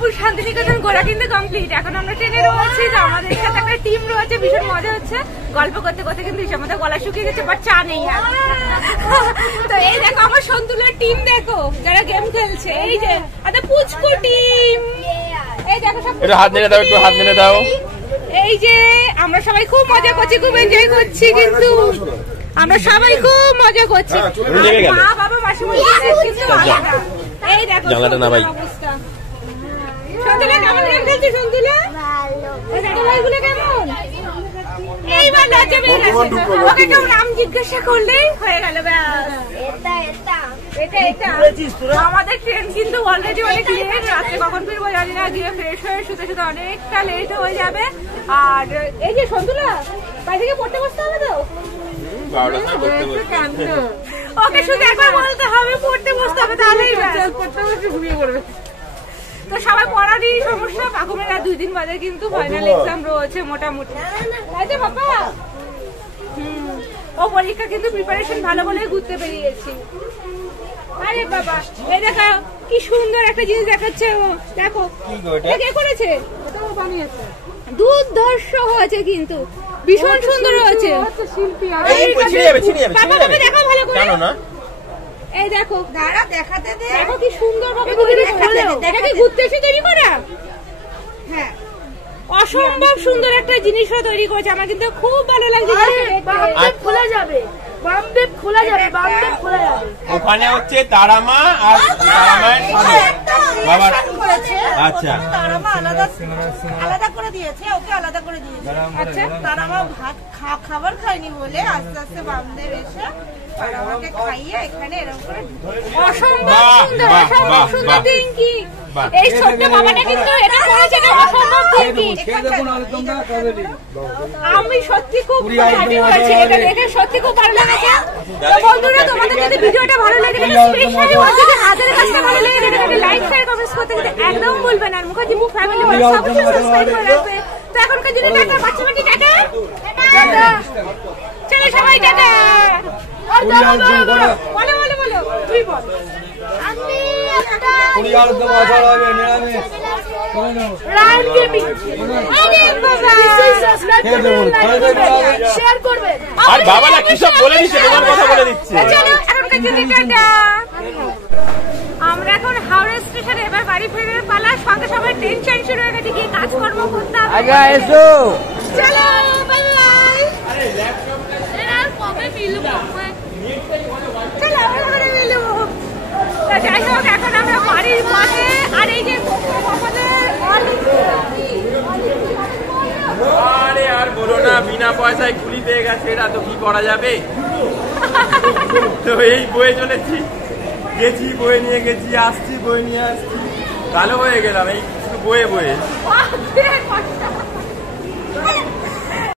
বোলপুর শান্তিনিকেতন ঘোরা কিন্তু কমপ্লিট। এখন আমরা ট্রেনে রয়েছি, আমাদের সাথে একটা টিম রয়েছে, ভীষণ মজা হচ্ছে। গল্প করতে করতে কিন্তু হিসাব মতো গলা শুকিয়ে গেছে, বাট চা নেই আর। তো এই দেখো আমার সন্তুলার টিম, দেখো যারা গেম খেলছে, এই যে একটা পুচকু টিম, এই দেখো সব হাত নেড়ে দাও, একটু হাত নেড়ে দাও। এই যে আমরা সবাই খুব মজা করছি, খুব এনজয় করছি, কিন্তু আমরা সবাই খুব মজা করছি। মা বাবা মাসিমা কিন্তু আলাদা। এই দেখো জানলাটা না ভাই। সন্তুলা কেমন গেম খেলছে? সন্তুলা এই দেখো ভাইগুলো কেমন, এইবার লজ্জা পেয়ে গেছে। ওকে কেউ নাম জিজ্ঞাসা করলেই হয়ে গেল, ব্যাস। এটা আমাদের ট্রেন কিন্তু অলরেডি অনেক লেট, রাত্রে কখন ফিরবো জানি না, গিয়ে ফ্রেশ হয়ে শুতে শুতে অনেকটা লেট হয়ে যাবে। আর এই যে সন্তুলা বাড়ি থেকে পড়তে বসতে হবে তো, ওকে শুধু একবার বলতে হবে পড়তে বসতে হবে, তাহলেই পড়তে বসে ঘুমিয়ে পড়বে। তো সবাই পড়ারই সমস্যা, বাকুমের আর 2 দিন বাদে কিন্তু ফাইনাল এক্সাম রয়েছে মোটামুটি, তাই তো বাবা? ও পরীক্ষা কিন্তু প্রিপারেশন ভালো বলে ঘুরতে বেরিয়েছি। আরে বাবা এই দেখো কি সুন্দর একটা জিনিস দেখাচ্ছে ও, দেখো কে করেছে? দুর্ধর্ষ হয়েছে কিন্তু ভীষণ সুন্দর হয়েছে। বাবা বাবা দেখো ভালো করে, এই দেখো দাঁড়া দেখাতে দে, দেখো কি সুন্দর ভাবে ঘুরতে এসে তৈরি করা। হ্যাঁ অসম্ভব সুন্দর একটা জিনিস তৈরি করেছে, আমার কিন্তু খুব ভালো লাগছে। খোলা যাবে, বামদেব খোলা যাবে, বামদেব খোলা যাবে। ওখানে হচ্ছে তারামা আর বাবার। আচ্ছা তারামা আলাদা আলাদা করে দিয়েছে, ওকে আলাদা করে দিয়েছে। আচ্ছা তারামা ভাত খাবার খায়নি বলে আস্তে আস্তে বামদেব এসে তারামাকে খাইয়ে এখানে এরকম করে অসম্ভব সুন্দর, অসম্ভব সুন্দর থিংকিং। এই ছোট্ট বাবাটা কিন্তু এটা করেছে, এটা অসম্ভব থিংকিং। আমি সত্যি খুব হ্যাপি হয়েছি, এটা দেখে সত্যি খুব ভালো লেগেছে। তো বন্ধুরা তোমাদের যদি ভিডিওটা ভালো লাগে, স্পেশালি যদি হাতের কাজটা ভালো লাগে, ভিডিওটাকে লাইক শেয়ার কমেন্ট করতে কিন্তু একদম ভুলবেন না। আর মুখার্জি মুখ ফ্যামিলি অবশ্যই সাবস্ক্রাইব করে রাখবে। তো এখনকার জন্য টাটা, বাচ্চা বাচ্চা টাটা, চলো সবাই টাটা। বলো বলো বলো, তুই বল। আমি একটা আর বাবা না কি সব বলে দিচ্ছে, তোমার কথা বলে দিচ্ছে। আমরা এখন হাওড়া স্টেশনে, এবার বাড়ি ফেরার পালা। সঙ্গে সবাই টেনশন শুরু হয়ে গেছে, কি কাজকর্ম করতে হবে। চলো বাই বাই। কবে মিলবো, চলো আমরা মিলবো। যাই হোক এখন আমরা বাড়ির পথে। আর এই যে আরে আর বলো না, বিনা পয়সায় কুলি পেয়ে গেছে, এটা তো কি করা যাবে। তো এই বয়ে চলেছি, গেছি বয়ে নিয়ে গেছি, আসছি বয়ে নিয়ে আসছি, ভালো হয়ে গেলাম এই বয়ে বয়ে।